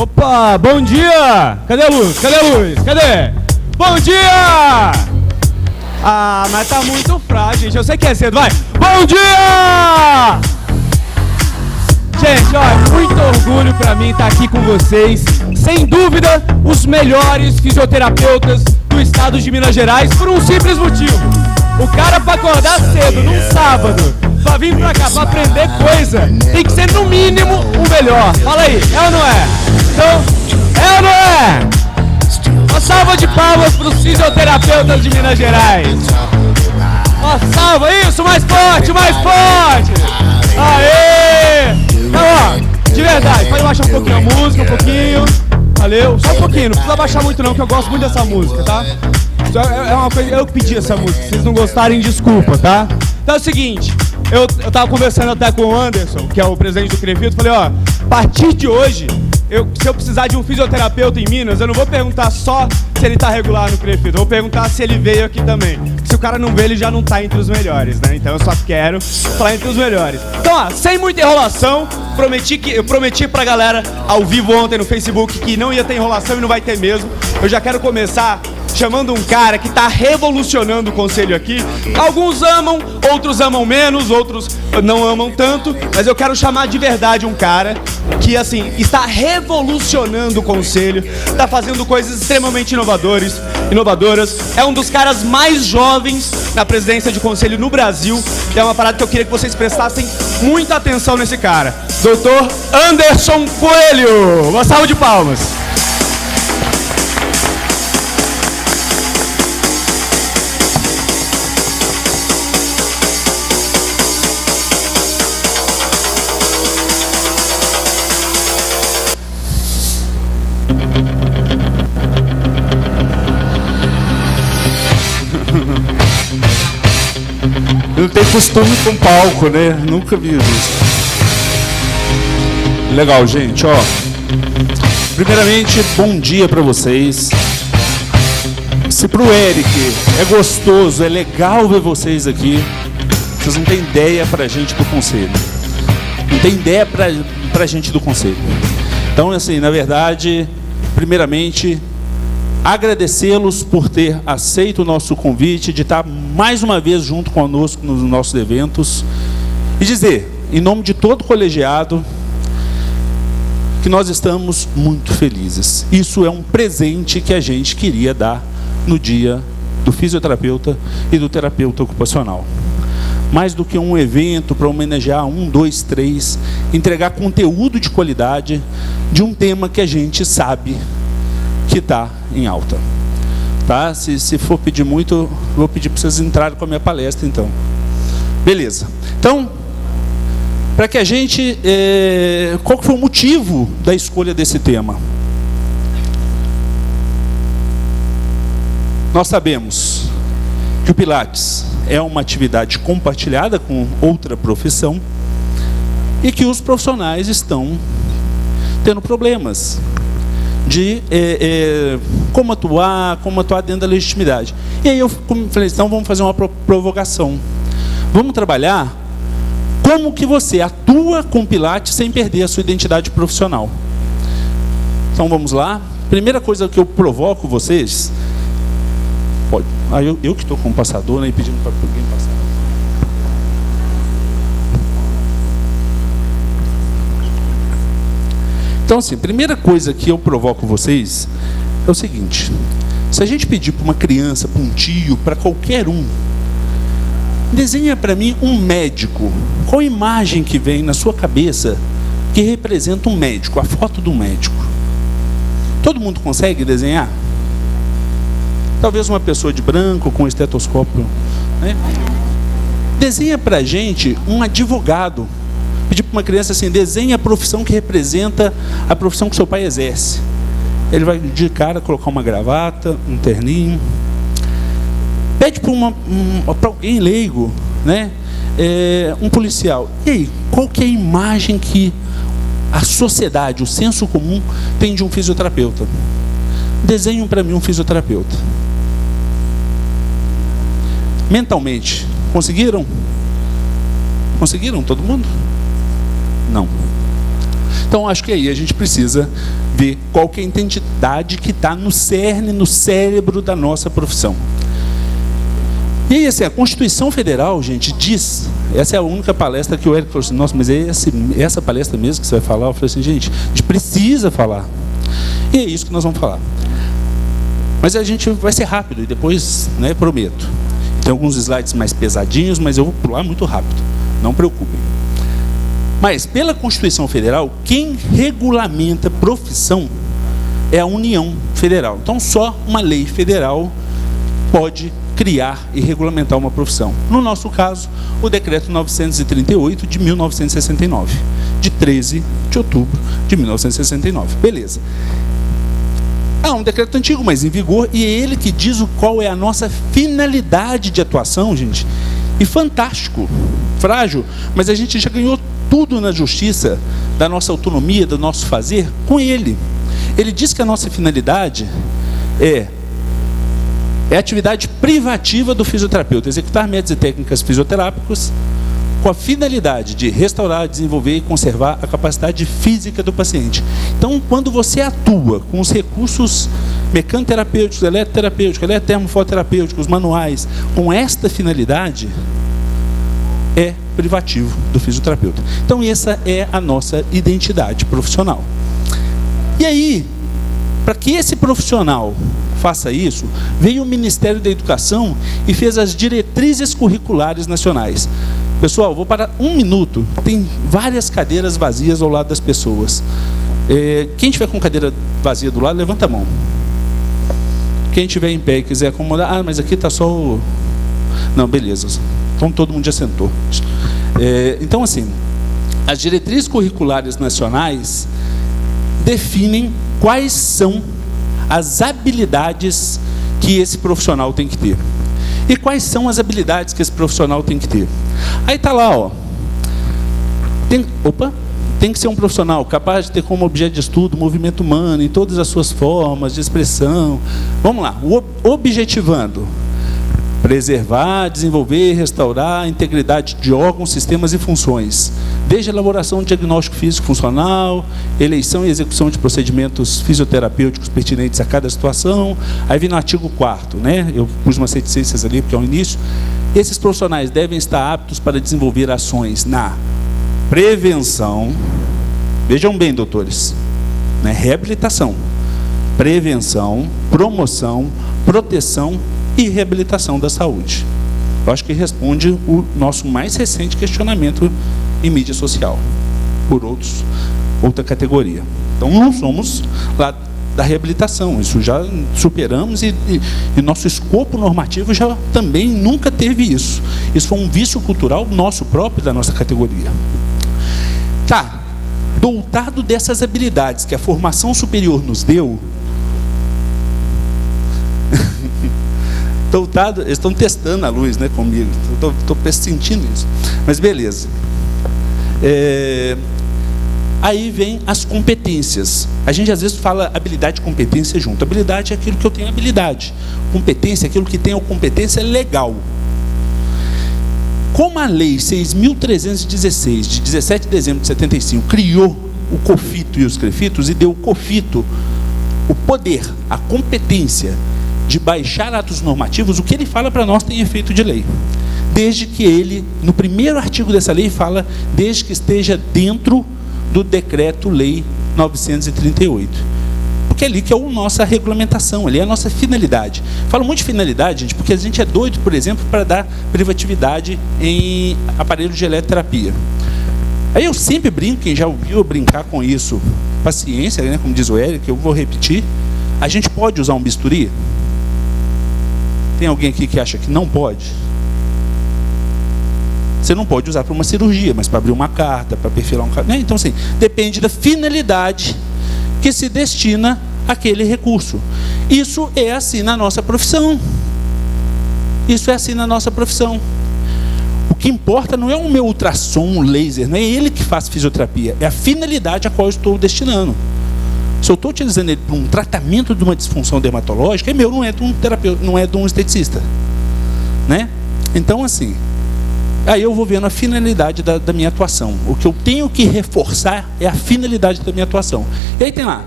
Opa, bom dia! Cadê a luz? Cadê a luz? Cadê? Bom dia! Ah, mas tá muito frágil, gente. Eu sei que é cedo, vai! Bom dia! Gente, ó, é muito orgulho pra mim estar aqui com vocês. Sem dúvida, os melhores fisioterapeutas do estado de Minas Gerais, por um simples motivo. O cara, pra acordar cedo, num sábado, pra vir pra cá, pra aprender coisa, tem que ser no mínimo o melhor. Fala aí, é ou não é? Então, é ou não é? Uma salva de palmas pros fisioterapeutas de Minas Gerais. Uma salva, isso, mais forte, mais forte. Aê! Então, ó, de verdade, pode baixar um pouquinho a música, um pouquinho. Valeu, só um pouquinho, não precisa baixar muito não, que eu gosto muito dessa música, tá? É uma coisa, eu que pedi essa música, se vocês não gostarem, desculpa, tá? Então é o seguinte, eu tava conversando até com o Anderson, que é o presidente do CREFITO, falei, ó, a partir de hoje, se eu precisar de um fisioterapeuta em Minas, eu não vou perguntar só se ele tá regular no CREFITO, eu vou perguntar se ele veio aqui também. Se o cara não veio, ele já não tá entre os melhores, né? Então eu só quero falar entre os melhores. Então, ó, sem muita enrolação, eu prometi pra galera ao vivo ontem no Facebook que não ia ter enrolação e não vai ter mesmo. Eu já quero começar chamando um cara que tá revolucionando o conselho aqui. Alguns amam, outros amam menos, outros não amam tanto, mas eu quero chamar de verdade um cara que, assim, está revolucionando o conselho, está fazendo coisas extremamente inovadoras, é um dos caras mais jovens na presidência de conselho no Brasil, e é uma parada que eu queria que vocês prestassem muita atenção nesse cara. Dr. Anderson Coelho, uma salva de palmas. Eu não tenho costume com palco, né? Nunca vi isso. Legal, gente, ó. Primeiramente, bom dia pra vocês. Se pro Eric é gostoso, é legal ver vocês aqui, vocês não têm ideia pra gente do conselho. Não tem ideia pra gente do conselho. Então, assim, na verdade, primeiramente, agradecê-los por ter aceito o nosso convite, de estar mais uma vez junto conosco nos nossos eventos, e dizer, em nome de todo o colegiado, que nós estamos muito felizes. Isso é um presente que a gente queria dar no dia do fisioterapeuta e do terapeuta ocupacional. Mais do que um evento para homenagear 1, 2, 3, entregar conteúdo de qualidade de um tema que a gente sabe que está em alta. Tá? Se for pedir muito, vou pedir para vocês entrarem com a minha palestra, então. Beleza. Então, para que a gente... qual que foi o motivo da escolha desse tema? Nós sabemos que o Pilates é uma atividade compartilhada com outra profissão e que os profissionais estão tendo problemas de como atuar dentro da legitimidade. E aí eu falei, então vamos fazer uma provocação. Vamos trabalhar como que você atua com Pilates sem perder a sua identidade profissional. Então vamos lá. Primeira coisa que eu provoco vocês... Pode. Eu que estou com o passador, né, e pedindo para alguém passar. Então, assim, a primeira coisa que eu provoco vocês é o seguinte: se a gente pedir para uma criança, para um tio, para qualquer um, desenha para mim um médico. Qual imagem que vem na sua cabeça que representa um médico, a foto do médico? Todo mundo consegue desenhar? Talvez uma pessoa de branco com estetoscópio, né? Desenha para a gente um advogado Pedir para uma criança assim, desenhe a profissão que representa a profissão que seu pai exerce. Ele vai de cara colocar uma gravata, um terninho. Pede para alguém leigo, né? Um policial. E aí, qual que é a imagem que a sociedade, o senso comum tem de um fisioterapeuta? Desenhem para mim um fisioterapeuta. Mentalmente, conseguiram? Conseguiram todo mundo? Não. Então acho que aí a gente precisa ver qual que é a identidade que está no cerne, no cérebro da nossa profissão. E aí, assim, a Constituição Federal, gente, diz, essa é a única palestra que o Érico falou assim, nossa, mas é essa palestra mesmo que você vai falar? Eu falei assim, gente, a gente precisa falar. E é isso que nós vamos falar. Mas a gente vai ser rápido e depois, né, prometo. Tem alguns slides mais pesadinhos, mas eu vou pular muito rápido. Não preocupem. Mas, pela Constituição Federal, quem regulamenta a profissão é a União Federal. Então, só uma lei federal pode criar e regulamentar uma profissão. No nosso caso, o Decreto 938 de 1969, de 13 de outubro de 1969. Beleza. Um decreto antigo, mas em vigor, e é ele que diz qual é a nossa finalidade de atuação, gente. E fantástico, frágil, mas a gente já ganhou tudo na justiça, da nossa autonomia, do nosso fazer, com ele. Ele diz que a nossa finalidade é a atividade privativa do fisioterapeuta, executar métodos e técnicas fisioterápicas com a finalidade de restaurar, desenvolver e conservar a capacidade física do paciente. Então, quando você atua com os recursos mecanoterapêuticos, eletroterapêuticos, eletrotermofoterapêuticos, manuais, com esta finalidade, é privativo do fisioterapeuta. Então, essa é a nossa identidade profissional. E aí, para que esse profissional faça isso, veio o Ministério da Educação e fez as diretrizes curriculares nacionais. Pessoal, vou parar um minuto. Tem várias cadeiras vazias ao lado das pessoas. Quem tiver com cadeira vazia do lado, levanta a mão. Quem tiver em pé e quiser acomodar, mas aqui está só o... Não, beleza. Então todo mundo já sentou. Então, assim, as diretrizes curriculares nacionais definem quais são as habilidades que esse profissional tem que ter. E quais são as habilidades que esse profissional tem que ter? Aí está lá, ó. Tem que ser um profissional capaz de ter como objeto de estudo o movimento humano em todas as suas formas de expressão. Vamos lá, objetivando. Preservar, desenvolver e restaurar a integridade de órgãos, sistemas e funções, desde a elaboração de diagnóstico físico funcional, eleição e execução de procedimentos fisioterapêuticos pertinentes a cada situação. Aí vem no artigo 4º, né? Eu pus umas reticências ali, porque é o início. Esses profissionais devem estar aptos para desenvolver ações na prevenção, vejam bem, doutores, né? Reabilitação, prevenção, promoção, proteção e reabilitação da saúde. Eu acho que responde o nosso mais recente questionamento em mídia social, por outra categoria. Então, não somos lá da reabilitação, isso já superamos e nosso escopo normativo já também nunca teve isso. Isso foi um vício cultural nosso próprio, da nossa categoria. Tá, dotado dessas habilidades que a formação superior nos deu, eles estão testando a luz, né, comigo. Estou sentindo isso. Mas beleza. Aí vem as competências. A gente às vezes fala habilidade e competência junto. Habilidade é aquilo que eu tenho habilidade. Competência é aquilo que tem a competência legal. Como a lei 6.316, de 17 de dezembro de 75, criou o COFITO e os CREFITOS e deu o COFITO o poder, a competência de baixar atos normativos, o que ele fala para nós tem efeito de lei. Desde que ele, no primeiro artigo dessa lei, fala desde que esteja dentro do Decreto-Lei 938. Porque é ali que é a nossa regulamentação, ali é a nossa finalidade. Falo muito de finalidade, gente, porque a gente é doido, por exemplo, para dar privatividade em aparelhos de eletroterapia. Aí eu sempre brinco, quem já ouviu eu brincar com isso, paciência, né, como diz o Érico, eu vou repetir, a gente pode usar um bisturi? Tem alguém aqui que acha que não pode? Você não pode usar para uma cirurgia, mas para abrir uma carta, para perfilar um cartão. Então, assim, depende da finalidade que se destina àquele recurso. Isso é assim na nossa profissão. Isso é assim na nossa profissão. O que importa não é o meu ultrassom, o laser, não é ele que faz fisioterapia, é a finalidade a qual eu estou destinando. Se eu estou utilizando ele para um tratamento de uma disfunção dermatológica, é meu, não é de um terapeuta, não é de um esteticista, né? Então, assim, aí eu vou vendo a finalidade da minha atuação. O que eu tenho que reforçar é a finalidade da minha atuação. E aí tem lá,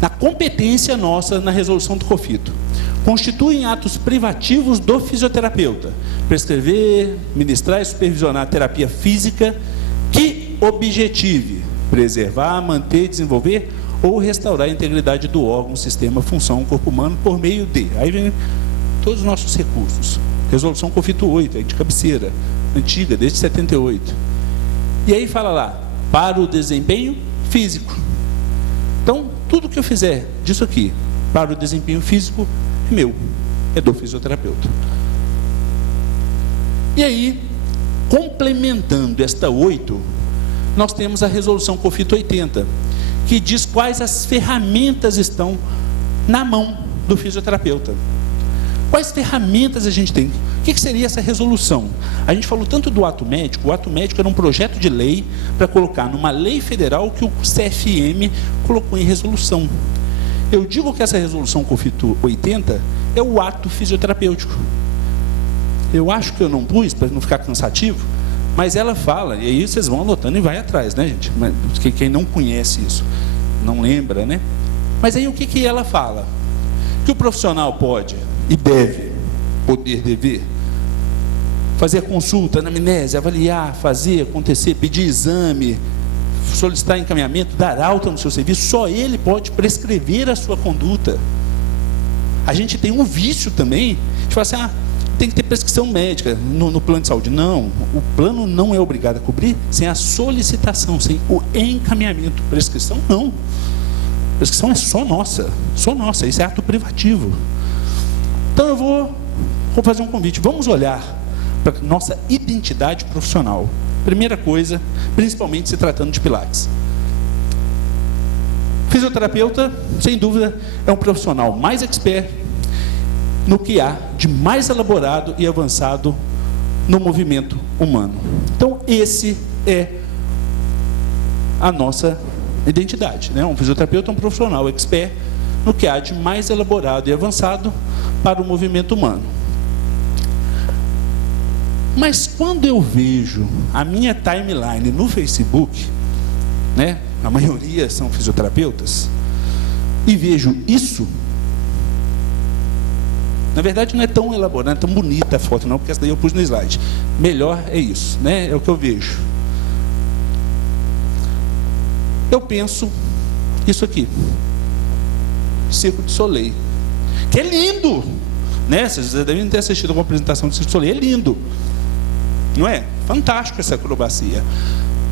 na competência nossa na resolução do conflito, constituem atos privativos do fisioterapeuta, prescrever, ministrar e supervisionar a terapia física que objetive preservar, manter, desenvolver ou restaurar a integridade do órgão, sistema, função, corpo humano por meio de. Aí vem todos os nossos recursos. Resolução conflito 8, é de cabeceira, antiga, desde 78. E aí fala lá, para o desempenho físico. Então, tudo que eu fizer disso aqui, para o desempenho físico, é meu, é do fisioterapeuta. E aí, complementando esta 8, nós temos a resolução conflito 80, que diz quais as ferramentas estão na mão do fisioterapeuta. Quais ferramentas a gente tem? O que seria essa resolução? A gente falou tanto do ato médico. O ato médico era um projeto de lei para colocar numa lei federal que o CFM colocou em resolução. Eu digo que essa resolução conflito 80 é o ato fisioterapêutico. Eu acho que eu não pus, para não ficar cansativo, mas ela fala, e aí vocês vão anotando e vai atrás, né, gente? Porque quem não conhece isso, não lembra, né? Mas aí o que ela fala? Que o profissional pode e deve, poder, dever, fazer consulta, anamnese, avaliar, fazer, acontecer, pedir exame, solicitar encaminhamento, dar alta no seu serviço. Só ele pode prescrever a sua conduta. A gente tem um vício também, de falar assim, tem que ter prescrição médica no plano de saúde. Não, o plano não é obrigado a cobrir sem a solicitação, sem o encaminhamento. Prescrição não. Prescrição é só nossa, isso é ato privativo. Então eu vou fazer um convite, vamos olhar para a nossa identidade profissional. Primeira coisa, principalmente se tratando de pilates. Fisioterapeuta, sem dúvida, é um profissional mais expert no que há de mais elaborado e avançado no movimento humano. Então, esse é a nossa identidade, né? Um fisioterapeuta é um profissional expert no que há de mais elaborado e avançado para o movimento humano. Mas quando eu vejo a minha timeline no Facebook, né? A maioria são fisioterapeutas, e vejo isso, na verdade não é tão elaborado, não é tão bonita a foto não, porque essa daí eu pus no slide. Melhor é isso, né? É o que eu vejo. Eu penso isso aqui, Circo de Soleil, que é lindo, né? Vocês devem ter assistido uma apresentação do Circo de Soleil, é lindo, não é? Fantástico essa acrobacia,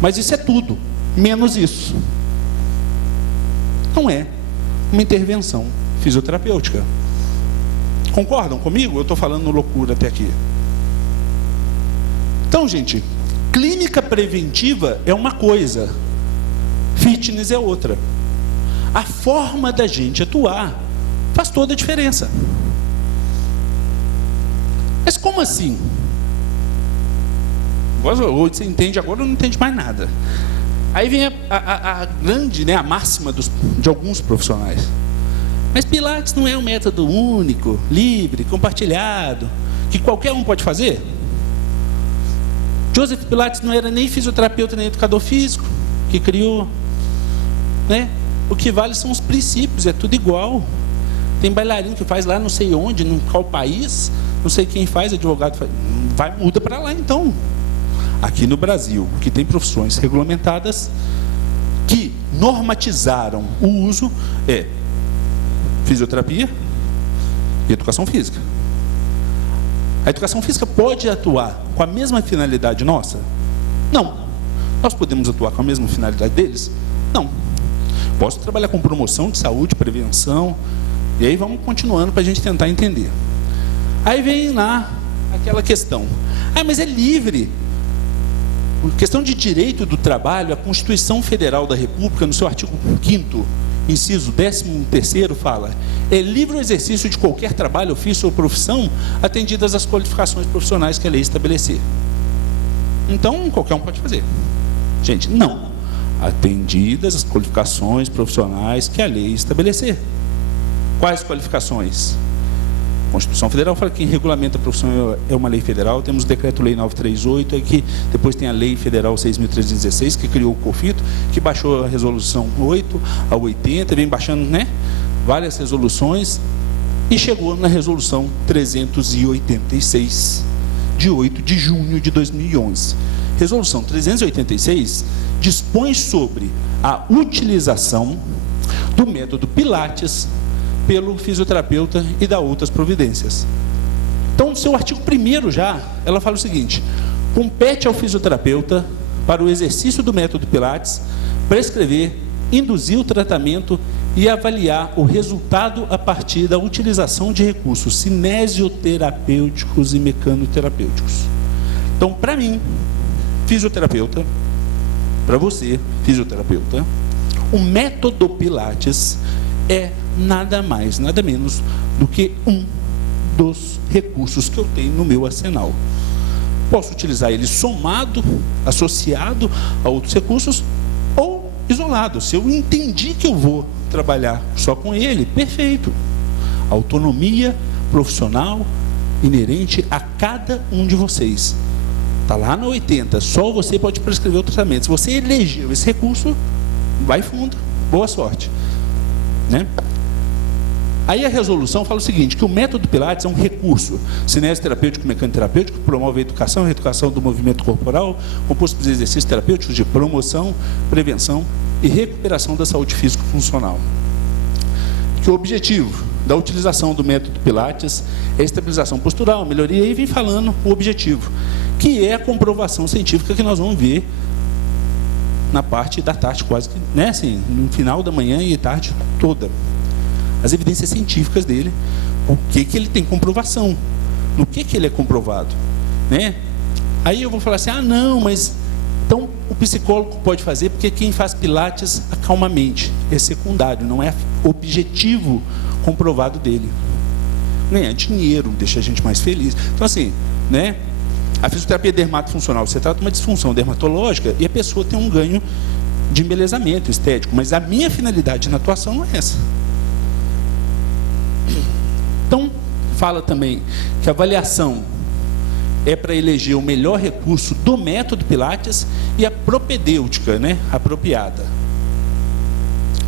mas isso é tudo, menos isso. Não é uma intervenção fisioterapêutica. Concordam comigo? Eu estou falando loucura até aqui. Então, gente, clínica preventiva é uma coisa, fitness é outra. A forma da gente atuar faz toda a diferença. Mas como assim? Hoje você entende, agora não entende mais nada. Aí vem a grande, né, a máxima de alguns profissionais. Mas Pilates não é um método único, livre, compartilhado, que qualquer um pode fazer? Joseph Pilates não era nem fisioterapeuta, nem educador físico, que criou, né? O que vale são os princípios, é tudo igual. Tem bailarino que faz lá não sei onde, em qual país, não sei quem faz, advogado faz, muda para lá então. Aqui no Brasil, que tem profissões regulamentadas, que normatizaram o uso, é fisioterapia e educação física. A educação física pode atuar com a mesma finalidade nossa? Não. Nós podemos atuar com a mesma finalidade deles? Não. Posso trabalhar com promoção de saúde, prevenção, e aí vamos continuando para a gente tentar entender. Aí vem lá aquela questão, mas é livre questão de direito do trabalho, a Constituição Federal da República, no seu artigo 5º, inciso 13º, fala: é livre o exercício de qualquer trabalho, ofício ou profissão, atendidas as qualificações profissionais que a lei estabelecer. Então, qualquer um pode fazer. Gente, não. Atendidas as qualificações profissionais que a lei estabelecer. Quais qualificações? A Constituição Federal fala que quem regulamenta a profissão é uma lei federal. Temos o Decreto-Lei 938, aqui depois tem a Lei Federal 6.316, que criou o COFINTO, que baixou a Resolução 8 a 80, vem baixando, né, várias resoluções, e chegou na Resolução 386, de 8 de junho de 2011. Resolução 386 dispõe sobre a utilização do método Pilates pelo fisioterapeuta e dá outras providências. Então, no seu artigo 1º já, ela fala o seguinte: compete ao fisioterapeuta, para o exercício do método Pilates, prescrever, induzir o tratamento e avaliar o resultado a partir da utilização de recursos cinesioterapêuticos e mecanoterapêuticos. Então, para mim, fisioterapeuta, para você, fisioterapeuta, o método Pilates é nada mais, nada menos do que um dos recursos que eu tenho no meu arsenal. Posso utilizar ele somado, associado a outros recursos, ou isolado. Se eu entendi que eu vou trabalhar só com ele, perfeito. Autonomia profissional inerente a cada um de vocês. Está lá no 80, só você pode prescrever o tratamento. Se você elegeu esse recurso, vai fundo, boa sorte, né? Aí a resolução fala o seguinte, que o método Pilates é um recurso cinesioterapêutico e mecanoterapêutico que promove a educação e reeducação do movimento corporal, composto por exercícios terapêuticos de promoção, prevenção e recuperação da saúde físico-funcional. Que o objetivo da utilização do método Pilates é a estabilização postural, melhoria, e vem falando o objetivo, que é a comprovação científica que nós vamos ver na parte da tarde, quase que, né, assim, no final da manhã e tarde toda. As evidências científicas dele, o que ele tem comprovação, no que ele é comprovado, né? Aí eu vou falar assim, ah, não, mas então o psicólogo pode fazer, porque quem faz Pilates acalma a mente, é secundário, não é objetivo comprovado dele. Ganhar dinheiro, deixa a gente mais feliz. Então assim, né? A fisioterapia dermatofuncional, você trata uma disfunção dermatológica e a pessoa tem um ganho de embelezamento estético, mas a minha finalidade na atuação não é essa. Então, fala também que a avaliação é para eleger o melhor recurso do método Pilates e a propedêutica, né, apropriada.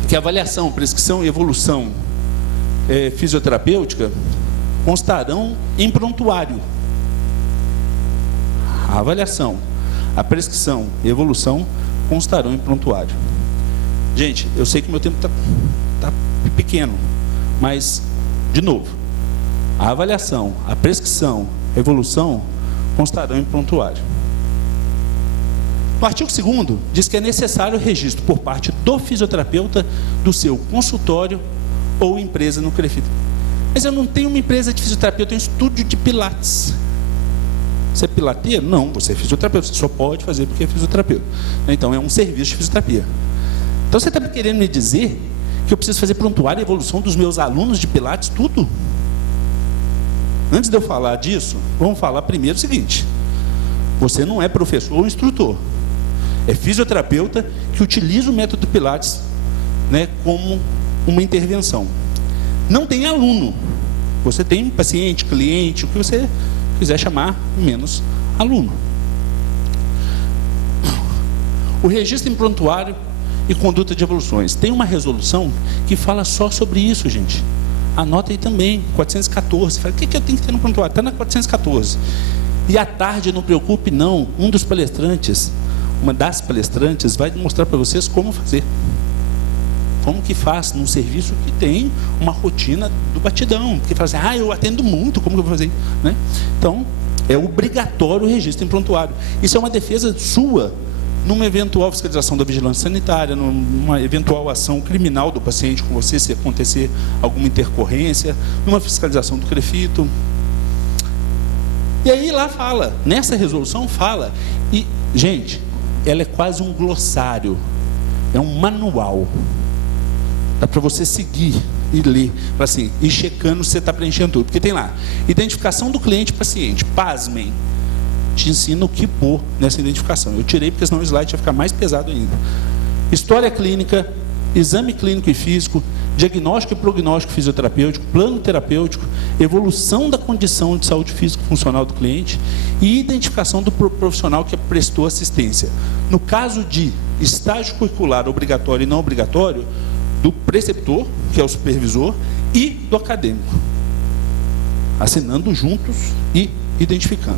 Que a avaliação, prescrição e evolução fisioterapêutica constarão em prontuário. A avaliação, a prescrição e evolução constarão em prontuário. Gente, eu sei que meu tempo tá pequeno, mas, de novo, a avaliação, a prescrição, a evolução constarão em prontuário. No artigo 2º, diz que é necessário o registro por parte do fisioterapeuta do seu consultório ou empresa no CREFIT. Mas eu não tenho uma empresa de fisioterapia, eu tenho um estúdio de Pilates. Você é pilateiro? Não, você é fisioterapeuta, você só pode fazer porque é fisioterapeuta. Então é um serviço de fisioterapia. Então você está querendo me dizer que eu preciso fazer prontuário e evolução dos meus alunos de Pilates, tudo? Antes de eu falar disso, vamos falar primeiro o seguinte: você não é professor ou instrutor, é fisioterapeuta que utiliza o método Pilates, né, como uma intervenção. Não tem aluno, você tem paciente, cliente, o que você quiser chamar, menos aluno. O registro em prontuário e conduta de evoluções. Tem uma resolução que fala só sobre isso, gente. Anota aí também, 414. Fala, o que eu tenho que ter no prontuário? Está na 414. E à tarde, não preocupe não, um dos palestrantes, uma das palestrantes vai mostrar para vocês como fazer. Como que faz num serviço que tem uma rotina do batidão. Porque fala assim, ah, eu atendo muito, como que eu vou fazer? Né? Então, é obrigatório o registro em prontuário. Isso é uma defesa sua numa eventual fiscalização da vigilância sanitária, numa eventual ação criminal do paciente com você, se acontecer alguma intercorrência, numa fiscalização do CREFITO. E aí lá fala, nessa resolução fala, e, gente, ela é quase um glossário, é um manual. Dá para você seguir e ler, assim, e checando se você está preenchendo tudo. Porque tem lá, identificação do cliente-paciente. Pasmem, te ensina o que pôr nessa identificação. Eu tirei porque senão o slide ia ficar mais pesado ainda. História clínica, exame clínico e físico, diagnóstico e prognóstico fisioterapêutico, plano terapêutico, evolução da condição de saúde física e funcional do cliente e identificação do profissional que prestou assistência. No caso de estágio curricular obrigatório e não obrigatório, do preceptor, que é o supervisor, e do acadêmico, assinando juntos e identificando.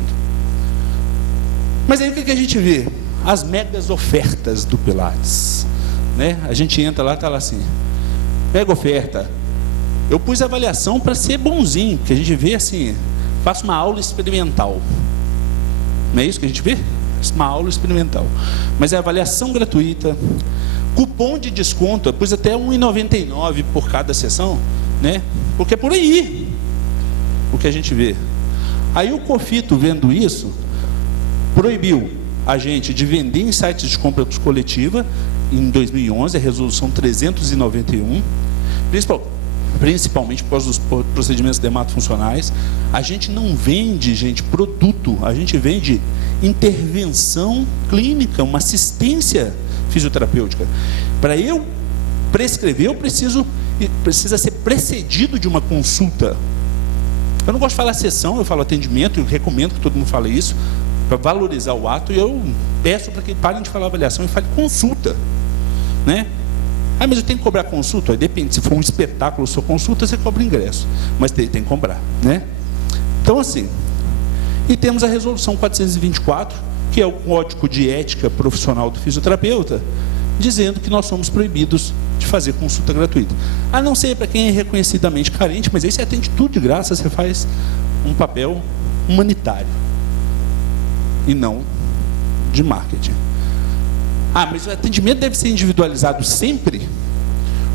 Mas aí o que a gente vê? As megas ofertas do Pilates, né? A gente entra lá, está lá assim, mega oferta. Eu pus avaliação para ser bonzinho, porque a gente vê assim, faço uma aula experimental. Não é isso que a gente vê? Uma aula experimental. Mas é avaliação gratuita, cupom de desconto, eu pus até R$ 1,99 por cada sessão, né? Porque é por aí o que a gente vê. Aí o COFITO, vendo isso, proibiu a gente de vender em sites de compra coletiva em 2011, a resolução 391, principalmente por causa dos procedimentos dermatofuncionais. A gente não vende, gente, produto, a gente vende intervenção clínica, uma assistência fisioterapêutica. Para eu prescrever, precisa ser precedido de uma consulta. Eu não gosto de falar sessão, eu falo atendimento, eu recomendo que todo mundo fale isso, para valorizar o ato, e eu peço para que parem de falar avaliação e fale consulta, né? Ah, mas eu tenho que cobrar consulta? Depende, se for um espetáculo, sua consulta, você cobra ingresso, mas tem que cobrar, né? Então, assim, e temos a resolução 424, que é o Código de Ética Profissional do Fisioterapeuta, dizendo que nós somos proibidos de fazer consulta gratuita. A não ser para quem é reconhecidamente carente, mas aí você atende tudo de graça, você faz um papel humanitário e não de marketing. Ah, mas o atendimento deve ser individualizado sempre?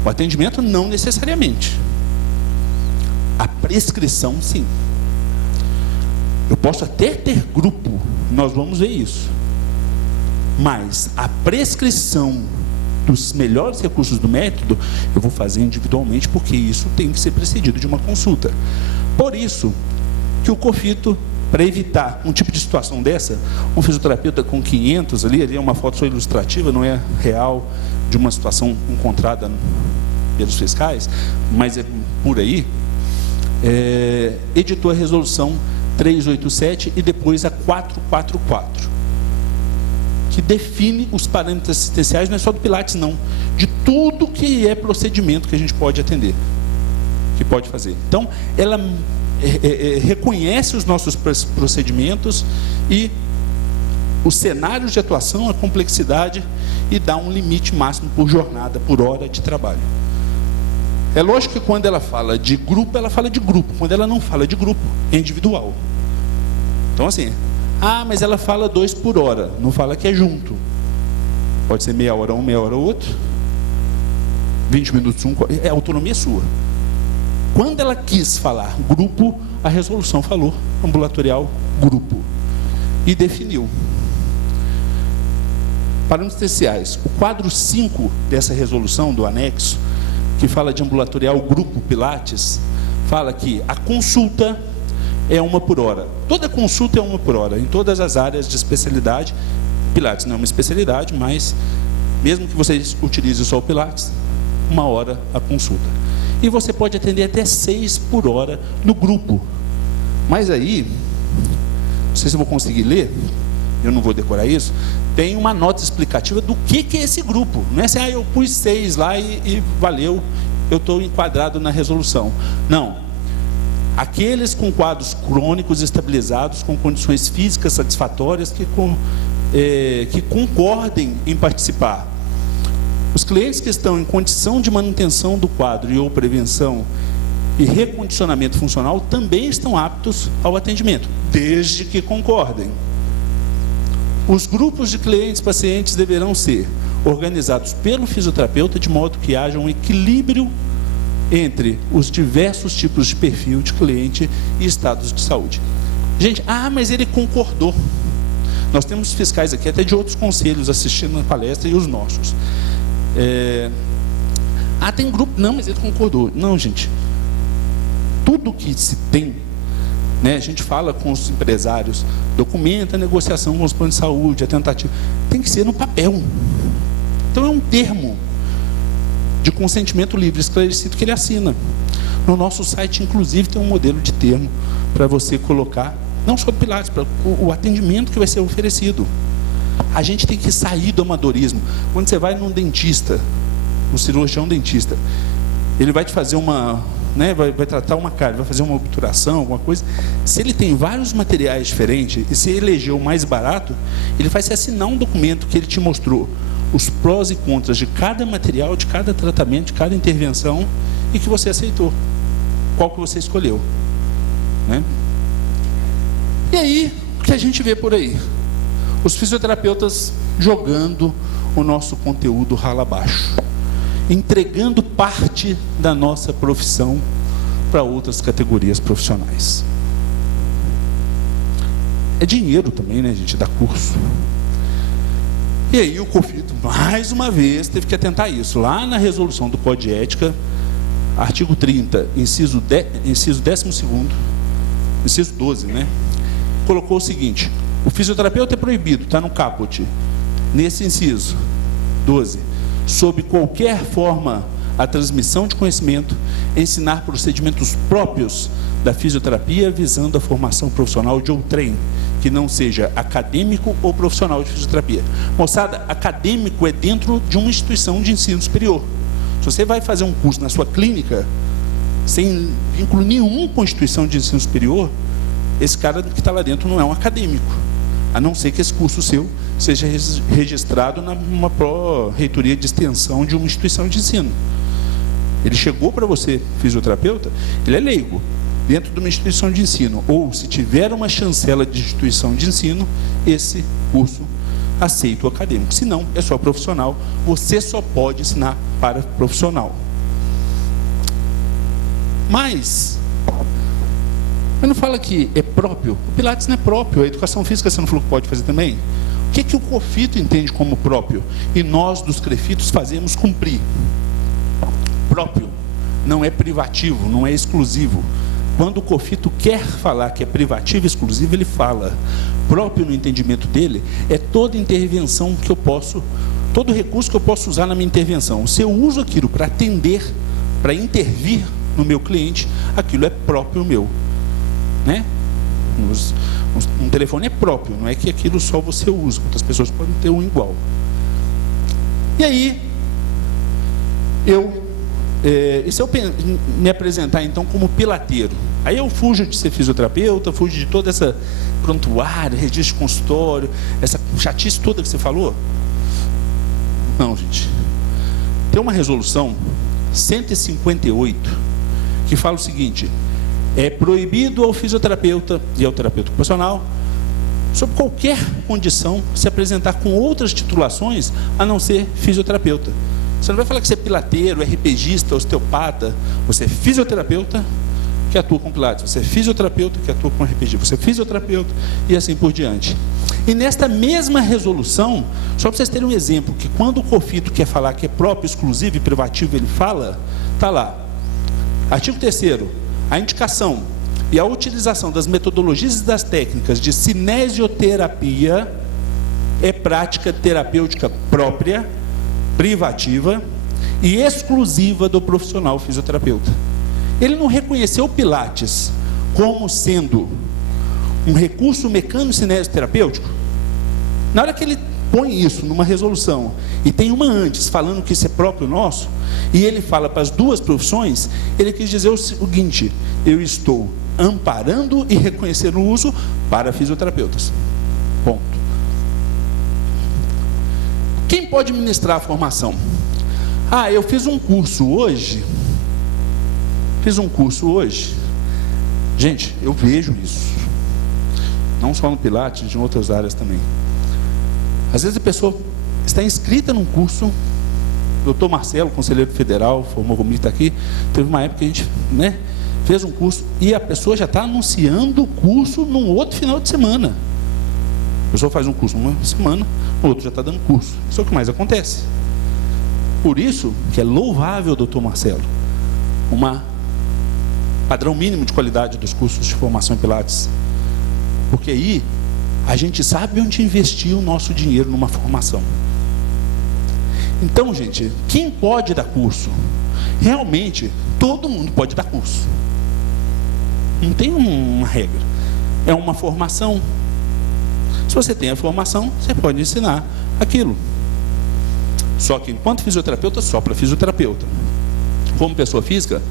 O atendimento não necessariamente. A prescrição, sim. Eu posso até ter grupo, nós vamos ver isso. Mas a prescrição dos melhores recursos do método, eu vou fazer individualmente, porque isso tem que ser precedido de uma consulta. Por isso que o COFITO, para evitar um tipo de situação dessa, um fisioterapeuta com 500 ali é uma foto só ilustrativa, não é real, de uma situação encontrada pelos fiscais, mas é por aí, editou a resolução 387 e depois a 444, que define os parâmetros assistenciais, não é só do Pilates não, de tudo que é procedimento que a gente pode atender, que pode fazer. Então, ela reconhece os nossos procedimentos e os cenários de atuação, a complexidade, e dá um limite máximo por jornada, por hora de trabalho. É lógico que quando ela fala de grupo, ela fala de grupo. Quando ela não fala de grupo, é individual. Então assim, mas ela fala 2 por hora, não fala que é junto. Pode ser meia hora um, meia hora outro, 20 minutos um, é autonomia sua. Quando ela quis falar grupo, a resolução falou ambulatorial grupo e definiu. Parâmetros essenciais. O quadro 5 dessa resolução, do anexo, que fala de ambulatorial grupo Pilates, fala que a consulta é 1 por hora. Toda consulta é 1 por hora, em todas as áreas de especialidade. Pilates não é uma especialidade, mas mesmo que você utilize só o Pilates, 1 hora a consulta. E você pode atender até 6 por hora no grupo. Mas aí, não sei se eu vou conseguir ler, eu não vou decorar isso, tem uma nota explicativa do que é esse grupo. Não é assim, eu pus 6 lá e valeu, eu estou enquadrado na resolução. Não. Aqueles com quadros crônicos estabilizados, com condições físicas satisfatórias, que concordem em participar. Os clientes que estão em condição de manutenção do quadro e ou prevenção e recondicionamento funcional também estão aptos ao atendimento, desde que concordem. Os grupos de clientes pacientes deverão ser organizados pelo fisioterapeuta de modo que haja um equilíbrio entre os diversos tipos de perfil de cliente e estados de saúde. Gente, mas ele concordou. Nós temos fiscais aqui, até de outros conselhos, assistindo a palestra, e os nossos. Tem grupo... Não, mas ele concordou. Não, gente. Tudo que se tem, né, a gente fala com os empresários, documenta a negociação com os planos de saúde, a tentativa, tem que ser no papel. Então é um termo de consentimento livre, esclarecido, que ele assina. No nosso site, inclusive, tem um modelo de termo para você colocar, não só do Pilates, para o atendimento que vai ser oferecido. A gente tem que sair do amadorismo. Quando você vai num dentista, um cirurgião dentista, ele vai te fazer vai tratar uma cárie, vai fazer uma obturação, alguma coisa. Se ele tem vários materiais diferentes e se elegeu o mais barato, ele vai assinar um documento que ele te mostrou os prós e contras de cada material, de cada tratamento, de cada intervenção, e que você aceitou. Qual que você escolheu, né? E aí, o que a gente vê por aí? Os fisioterapeutas jogando o nosso conteúdo rala abaixo, entregando parte da nossa profissão para outras categorias profissionais. É dinheiro também, né, gente, dar curso. E aí o COFITO, mais uma vez, teve que atentar a isso. Lá na resolução do Código de Ética, artigo 30, inciso 12º, inciso 12, né? Colocou o seguinte: o fisioterapeuta é proibido, está no caput, nesse inciso 12, sob qualquer forma a transmissão de conhecimento, ensinar procedimentos próprios da fisioterapia visando a formação profissional de outrem, que não seja acadêmico ou profissional de fisioterapia. Moçada, acadêmico é dentro de uma instituição de ensino superior. Se você vai fazer um curso na sua clínica, sem vínculo nenhum com a instituição de ensino superior, esse cara que está lá dentro não é um acadêmico, a não ser que esse curso seu seja registrado numa pró-reitoria de extensão de uma instituição de ensino. Ele chegou para você, fisioterapeuta, ele é leigo, dentro de uma instituição de ensino, ou se tiver uma chancela de instituição de ensino, esse curso aceita o acadêmico. Se não, é só profissional, você só pode ensinar para profissional. Mas não fala que é próprio. O Pilates não é próprio, a educação física você não falou que pode fazer também? O que o COFITO entende como próprio? E nós, dos CREFITOS, fazemos cumprir. Próprio não é privativo, não é exclusivo. Quando o COFITO quer falar que é privativo e exclusivo, ele fala. Próprio no entendimento dele é toda intervenção que eu posso, todo recurso que eu posso usar na minha intervenção. Se eu uso aquilo para atender, para intervir no meu cliente, aquilo é próprio meu, né? Um telefone é próprio, não é que aquilo só você usa, outras pessoas podem ter um igual. E aí, e se eu me apresentar então como pilateiro, aí eu fujo de ser fisioterapeuta, fujo de toda essa prontuário, registro de consultório, essa chatice toda que você falou? Não, gente. Tem uma resolução 158 que fala o seguinte: é proibido ao fisioterapeuta e ao terapeuta ocupacional, sob qualquer condição, se apresentar com outras titulações a não ser fisioterapeuta. Você não vai falar que você é pilateiro, RPGista, osteopata. Você é fisioterapeuta que atua com Pilates. Você é fisioterapeuta que atua com RPG. Você é fisioterapeuta e assim por diante. E nesta mesma resolução, só para vocês terem um exemplo, que quando o COFITO quer falar que é próprio, exclusivo e privativo, ele fala, está lá. Artigo 3º. A indicação e a utilização das metodologias e das técnicas de cinesioterapia é prática terapêutica própria, privativa e exclusiva do profissional fisioterapeuta. Ele não reconheceu o Pilates como sendo um recurso mecânico-cinesioterapêutico. Na hora que ele põe isso numa resolução e tem uma antes falando que isso é próprio nosso, e ele fala para as duas profissões, ele quis dizer o seguinte: eu estou amparando e reconhecendo o uso para fisioterapeutas. Ponto. Quem pode ministrar a formação? Eu fiz um curso hoje. Gente, eu vejo isso. Não só no Pilates, em outras áreas também. Às vezes a pessoa está inscrita num curso. Doutor Marcelo, conselheiro federal, formou comigo, está aqui. Teve uma época que a gente, fez um curso e a pessoa já está anunciando o curso num outro final de semana. pessoa faz um curso uma semana, o outro já está dando curso. Isso é o que mais acontece. Por isso que é louvável, doutor Marcelo, padrão mínimo de qualidade dos cursos de formação em Pilates. Porque aí a gente sabe onde investir o nosso dinheiro numa formação. Então, gente, quem pode dar curso? Realmente, todo mundo pode dar curso. Não tem uma regra. É uma formação. Se você tem a formação, você pode ensinar aquilo. Só que enquanto fisioterapeuta, só para fisioterapeuta. Como pessoa física,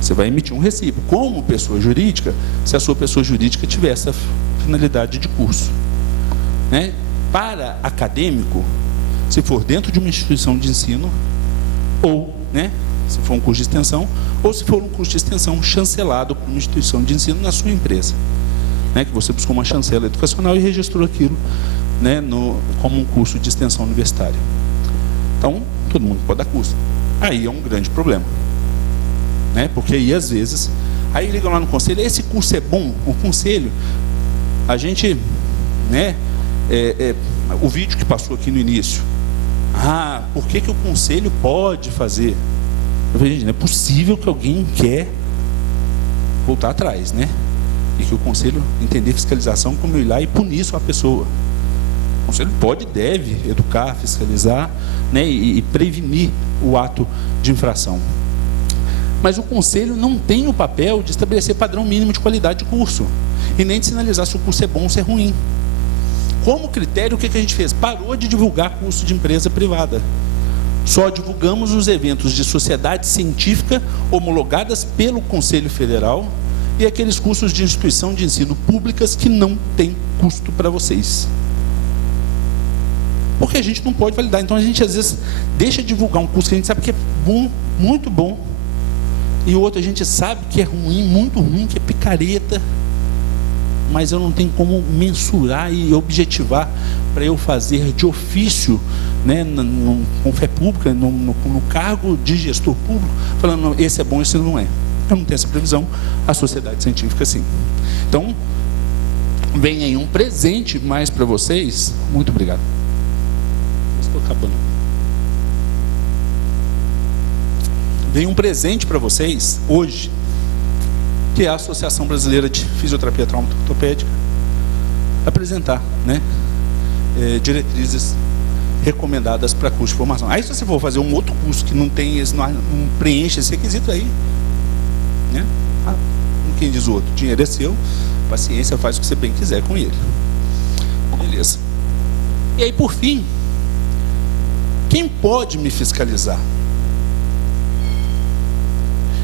você vai emitir um recibo. Como pessoa jurídica, se a sua pessoa jurídica tiver essa finalidade de curso. Né? Para acadêmico, se for dentro de uma instituição de ensino, ou, né, se for um curso de extensão, ou se for um curso de extensão chancelado por uma instituição de ensino na sua empresa. Né, que você buscou uma chancela educacional e registrou aquilo, né, como um curso de extensão universitária. Então, todo mundo pode dar curso. Aí é um grande problema. Né, porque aí, às vezes, aí ligam lá no conselho, esse curso é bom? O conselho, a gente, né, o vídeo que passou aqui no início, por que o conselho pode fazer? Eu falei, gente, não é possível que alguém quer voltar atrás, né? E que o conselho entender fiscalização como ir lá e punir só a pessoa. O conselho pode e deve educar, fiscalizar, né, e prevenir o ato de infração. Mas o conselho não tem o papel de estabelecer padrão mínimo de qualidade de curso e nem de sinalizar se o curso é bom ou se é ruim. Como critério, o que a gente fez? Parou de divulgar curso de empresa privada. Só divulgamos os eventos de sociedade científica homologadas pelo Conselho Federal e aqueles cursos de instituição de ensino públicas que não tem custo para vocês. Porque a gente não pode validar. Então a gente às vezes deixa de divulgar um curso que a gente sabe que é bom, muito bom, e o outro a gente sabe que é ruim, muito ruim, que é picareta, mas eu não tenho como mensurar e objetivar para eu fazer de ofício, né, com fé pública, no cargo de gestor público, falando, não, esse é bom, esse não é. Eu não tenho essa previsão, a sociedade científica sim. Então, vem aí um presente mais para vocês. Muito obrigado. Estou acabando. Vem um presente para vocês hoje, que é a Associação Brasileira de Fisioterapia Traumato-Ortopédica, apresentar, né, diretrizes recomendadas para curso de formação. Aí se você for fazer um outro curso que não tem não preenche esse requisito aí, né, quem diz o outro, dinheiro é seu, paciência, faz o que você bem quiser com ele. Beleza. E aí, por fim, quem pode me fiscalizar?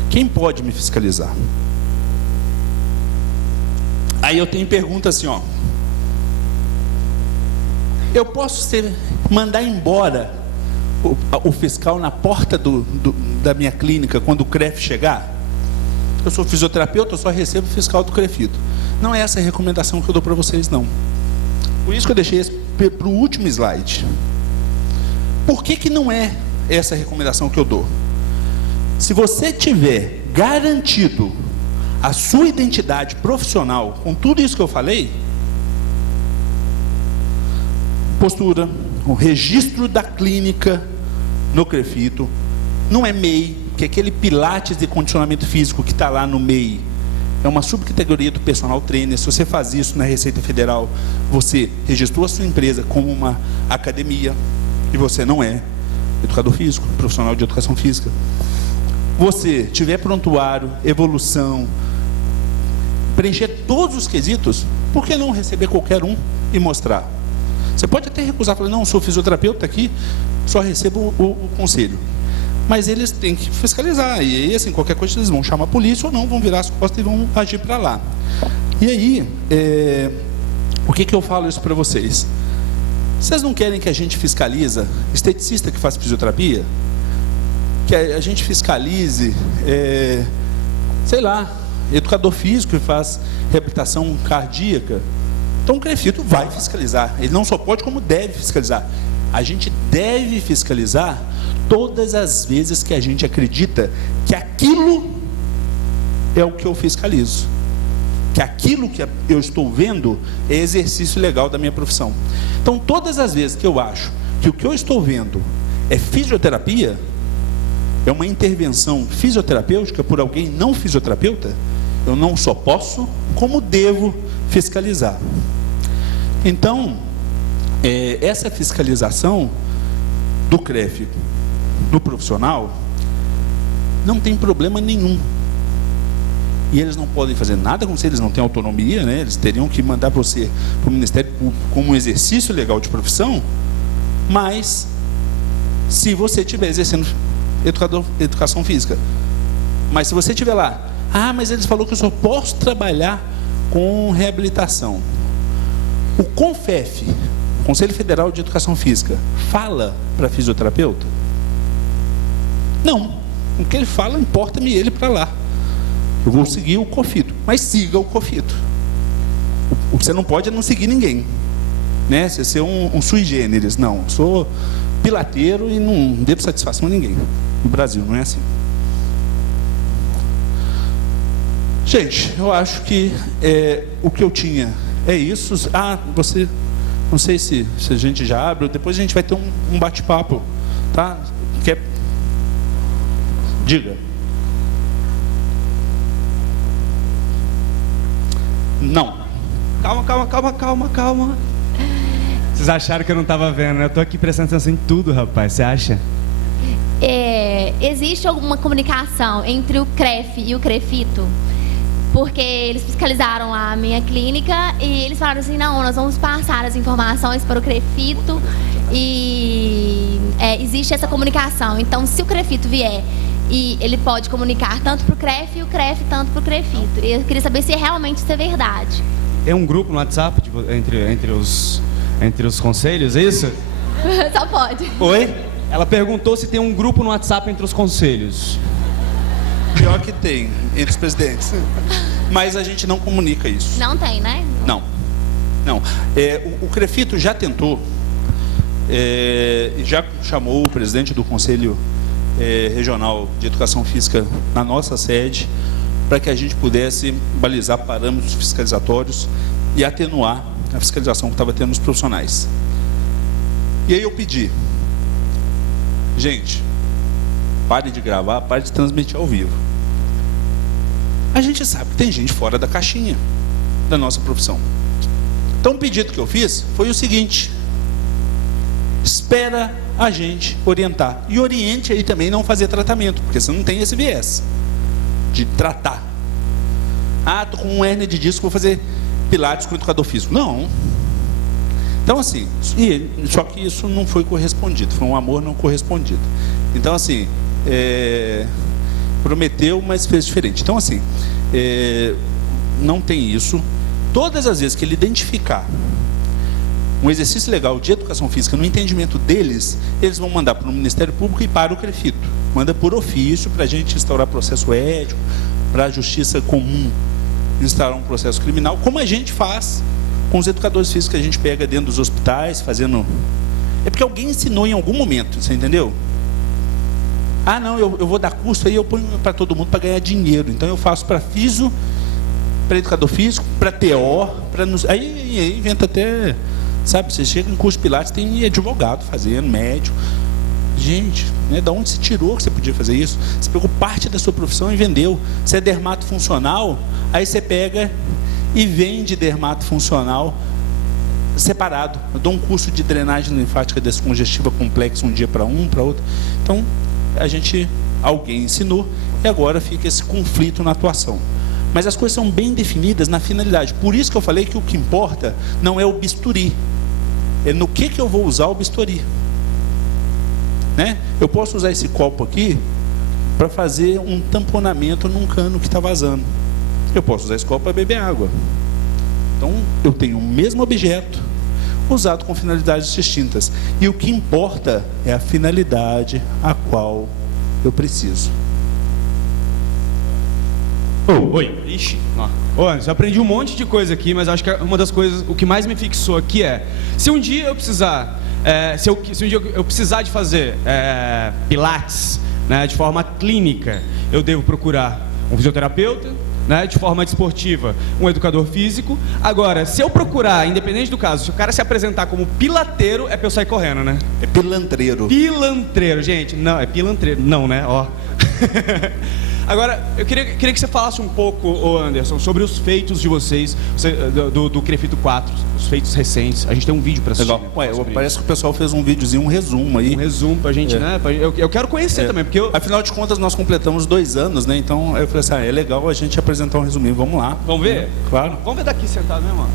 Quem pode me fiscalizar? Aí eu tenho pergunta assim, ó. Eu posso mandar embora o fiscal na porta da minha clínica quando o CREF chegar? Eu sou fisioterapeuta, eu só recebo o fiscal do CREFITO. Não é essa a recomendação que eu dou para vocês, não. Por isso que eu deixei para o último slide. Por que não é essa a recomendação que eu dou? Se você tiver garantido a sua identidade profissional com tudo isso que eu falei, postura, o registro da clínica no CREFITO, não é MEI, que é aquele Pilates de condicionamento físico que está lá no MEI, é uma subcategoria do personal trainer. Se você faz isso na Receita Federal, você registrou a sua empresa como uma academia, e você não é educador físico, profissional de educação física. Você tiver prontuário, evolução, preencher todos os quesitos, por que não receber qualquer um e mostrar? Você pode até recusar, falar, não, sou fisioterapeuta aqui, só recebo o conselho. Mas eles têm que fiscalizar, e aí, assim, qualquer coisa eles vão chamar a polícia ou não, vão virar as costas e vão agir para lá. E aí, por que eu falo isso para vocês? Vocês não querem que a gente fiscalize esteticista que faz fisioterapia? Que a gente fiscalize, sei lá, educador físico que faz reabilitação cardíaca? Então o CREFITO vai fiscalizar. Ele não só pode, como deve fiscalizar. A gente deve fiscalizar todas as vezes que a gente acredita que aquilo é o que eu fiscalizo. que aquilo que eu estou vendo é exercício legal da minha profissão. Então, todas as vezes que eu acho que o que eu estou vendo é fisioterapia, é uma intervenção fisioterapêutica por alguém não fisioterapeuta, eu não só posso, como devo fiscalizar. Então, essa fiscalização do CREF no profissional não tem problema nenhum. E eles não podem fazer nada com isso, eles não têm autonomia, né? Eles teriam que mandar você para o Ministério Público como um exercício legal de profissão, mas se você estiver exercendo educação física, mas se você estiver lá, mas eles falaram que eu só posso trabalhar com reabilitação. O CONFEF, Conselho Federal de Educação Física, fala para fisioterapeuta? Não. O que ele fala, importa-me ele para lá. Eu vou seguir o COFITO, mas siga o COFITO. Você não pode não seguir ninguém, né? Você ser um sui generis. Não, sou pilateiro e não devo satisfação a ninguém. No Brasil não é assim. Gente, eu acho que o que eu tinha é isso. Você, não sei se a gente já abre, depois a gente vai ter um bate-papo, tá? Diga. Não. Calma. Vocês acharam que eu não estava vendo, né? Eu tô aqui prestando atenção em tudo, rapaz. Você acha? Existe alguma comunicação entre o CREF e o CREFITO? Porque eles fiscalizaram a minha clínica e eles falaram assim, não, nós vamos passar as informações para o CREFITO e existe essa comunicação. Então, se o CREFITO vier e ele pode comunicar tanto para o CREF e o CREF tanto para o CREFITO. Eu queria saber se realmente isso é verdade. Tem um grupo no WhatsApp entre os conselhos, é isso? Só pode. Oi? Ela perguntou se tem um grupo no WhatsApp entre os conselhos. Pior que tem, entre os presidentes. Mas a gente não comunica isso. Não tem, né? Não. O CREFITO já tentou, já chamou o presidente do Conselho Regional de Educação Física na nossa sede, para que a gente pudesse balizar parâmetros fiscalizatórios e atenuar a fiscalização que estava tendo nos profissionais. E aí eu pedi, gente, pare de gravar, pare de transmitir ao vivo. A gente sabe que tem gente fora da caixinha da nossa profissão. Então o pedido que eu fiz foi o seguinte: espera a gente orientar. E oriente aí também não fazer tratamento, porque você não tem esse viés de tratar. Tô com um hérnia de disco, vou fazer pilates com o educador físico. Não. Então assim, só que isso não foi correspondido, foi um amor não correspondido. Então assim, prometeu, mas fez diferente. Então assim, não tem isso. Todas as vezes que ele identificar um exercício legal de educação física no entendimento deles, eles vão mandar para o Ministério Público e para o CREFITO. Manda por ofício para a gente instaurar processo ético, para a justiça comum instaurar um processo criminal, como a gente faz com os educadores físicos que a gente pega dentro dos hospitais, fazendo... É porque alguém ensinou em algum momento, você entendeu? Não, eu vou dar curso aí, eu ponho para todo mundo para ganhar dinheiro. Então eu faço para fisio, para educador físico, para TO, para... Aí inventa até... Sabe, você chega em curso de pilates, tem advogado fazendo, médico. Gente, né, da onde você tirou que você podia fazer isso? Você pegou parte da sua profissão e vendeu. Você é dermatofuncional, aí você pega e vende dermatofuncional separado. Eu dou um curso de drenagem linfática descongestiva complexa um dia para um, para outro. Então, alguém ensinou e agora fica esse conflito na atuação. Mas as coisas são bem definidas na finalidade. Por isso que eu falei que o que importa não é o bisturi, é no que eu vou usar o bisturi. Né? Eu posso usar esse copo aqui para fazer um tamponamento num cano que está vazando. Eu posso usar esse copo para beber água. Então, eu tenho o mesmo objeto usado com finalidades distintas. E o que importa é a finalidade a qual eu preciso. Oi. Ixi. Anderson, eu aprendi um monte de coisa aqui, mas acho que uma das coisas, o que mais me fixou aqui se um dia eu precisar, se um dia eu precisar de fazer pilates, né, de forma clínica, eu devo procurar um fisioterapeuta, né, de forma desportiva, um educador físico. Agora, se eu procurar, independente do caso, se o cara se apresentar como pilateiro, é pra eu sair correndo, né? É pilantreiro. Pilantreiro, gente. Não, é pilantreiro. Não, né? Ó. Agora, eu queria que você falasse um pouco, ô Anderson, sobre os feitos de vocês, do Crefito 4, os feitos recentes. A gente tem um vídeo pra assistir. Legal. Ué, parece que o pessoal fez um videozinho, um resumo aí. Um resumo pra gente, né? Eu quero conhecer também, porque Afinal de contas, nós completamos 2 anos, né? Então, eu falei assim, é legal a gente apresentar um resuminho. Vamos lá. Vamos ver? Claro. Vamos ver daqui sentado, né, mano?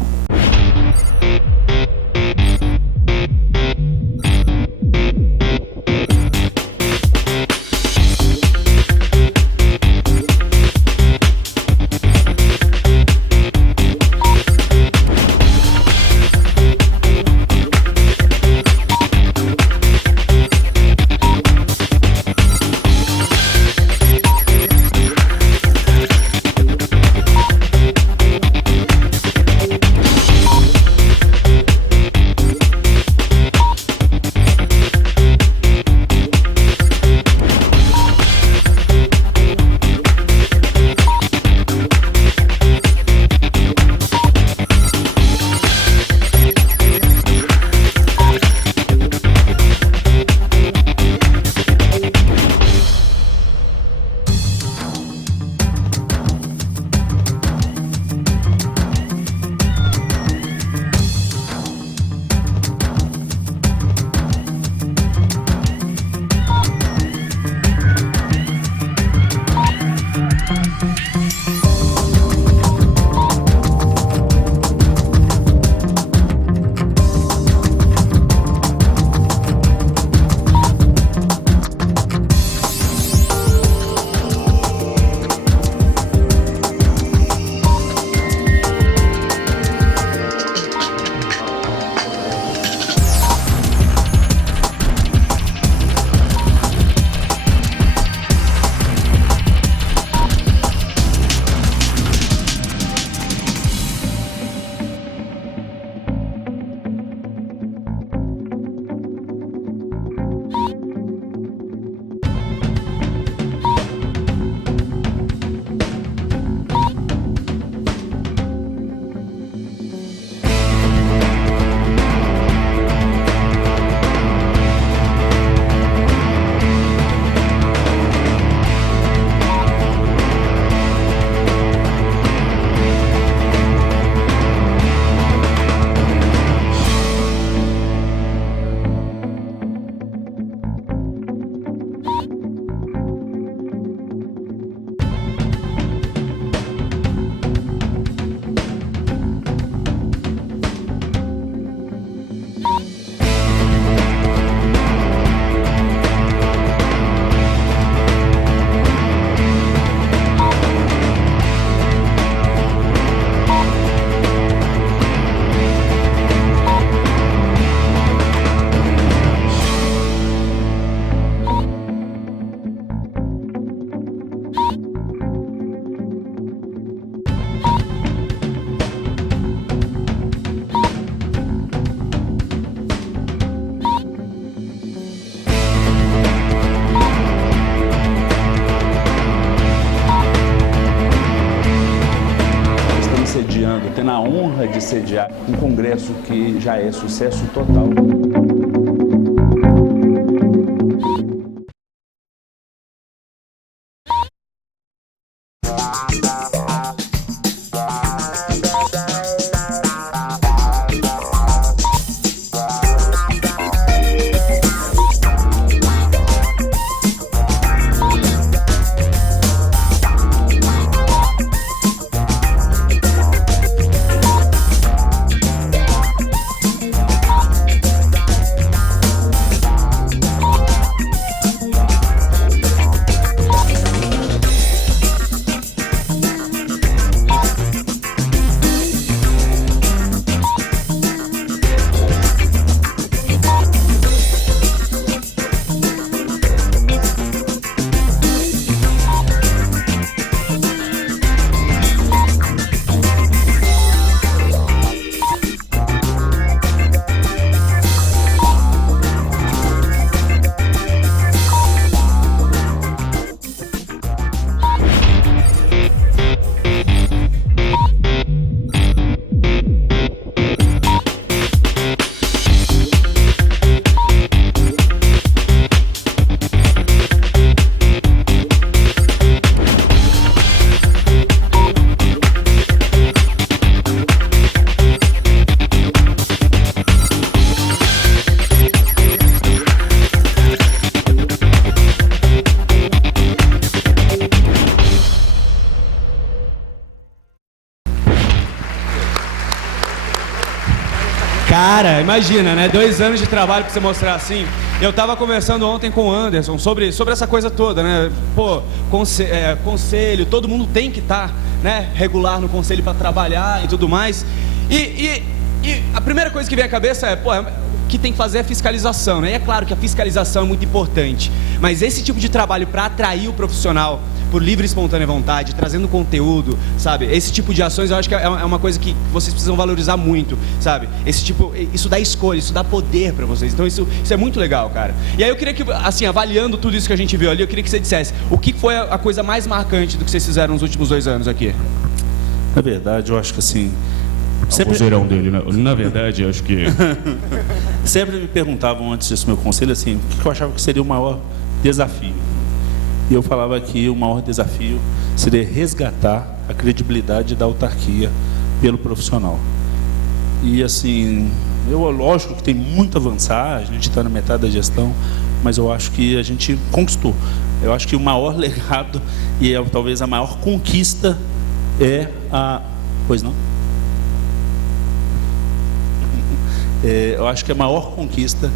tendo a honra de sediar um congresso que já é sucesso total. Cara, imagina, né? 2 anos de trabalho pra você mostrar assim. Eu tava conversando ontem com o Anderson sobre essa coisa toda, né? Pô, conselho, todo mundo tem que estar, né, regular no conselho pra trabalhar e tudo mais. E a primeira coisa que vem à cabeça é, pô, que tem que fazer a fiscalização, né? E é claro que a fiscalização é muito importante, mas esse tipo de trabalho para atrair o profissional por livre e espontânea vontade, trazendo conteúdo, sabe? Esse tipo de ações eu acho que é uma coisa que vocês precisam valorizar muito, sabe? Isso dá escolha, isso dá poder para vocês, então isso é muito legal, cara. E aí eu queria que, assim, avaliando tudo isso que a gente viu ali, eu queria que você dissesse o que foi a coisa mais marcante do que vocês fizeram nos últimos 2 anos aqui. Na verdade, eu acho que assim... O vozeirão dele, né? Na verdade, eu acho que... Sempre me perguntavam antes desse meu conselho, assim, o que eu achava que seria o maior desafio. E eu falava que o maior desafio seria resgatar a credibilidade da autarquia pelo profissional. E assim, lógico que tem muito a avançar, a gente está na metade da gestão, mas eu acho que a gente conquistou. Eu acho que o maior legado e talvez a maior conquista é a... Pois não? Eu acho que a maior conquista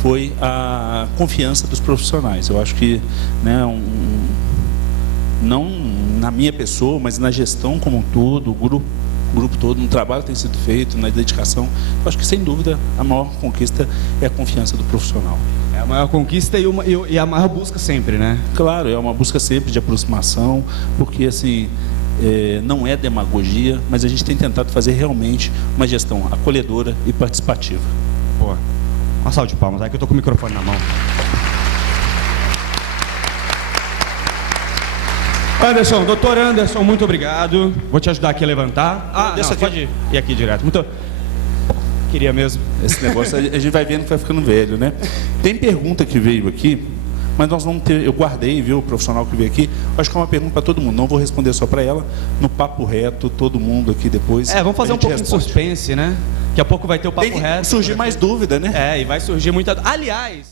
foi a confiança dos profissionais. Eu acho que, né, não na minha pessoa, mas na gestão como um todo, o grupo todo, no trabalho que tem sido feito, na dedicação, eu acho que, sem dúvida, a maior conquista é a confiança do profissional. É a maior conquista e a maior busca sempre, né? Claro, é uma busca sempre de aproximação, porque, assim... não é demagogia, mas a gente tem tentado fazer realmente uma gestão acolhedora e participativa. Boa. Uma salva de palmas, aí que eu tô com o microfone na mão. Anderson, doutor Anderson, muito obrigado. Vou te ajudar aqui a levantar. Deixa aqui. Pode ir aqui direto. Queria mesmo. Esse negócio, a gente vai vendo que vai ficando velho, né? Tem pergunta que veio aqui, mas nós vamos ter, eu guardei, viu, o profissional que veio aqui, acho que é uma pergunta para todo mundo, não vou responder só para ela, no papo reto, todo mundo aqui depois. Vamos fazer um pouco de suspense, né? Daqui a pouco vai ter o papo reto. Surgir mais dúvida, né? E vai surgir muita... Aliás...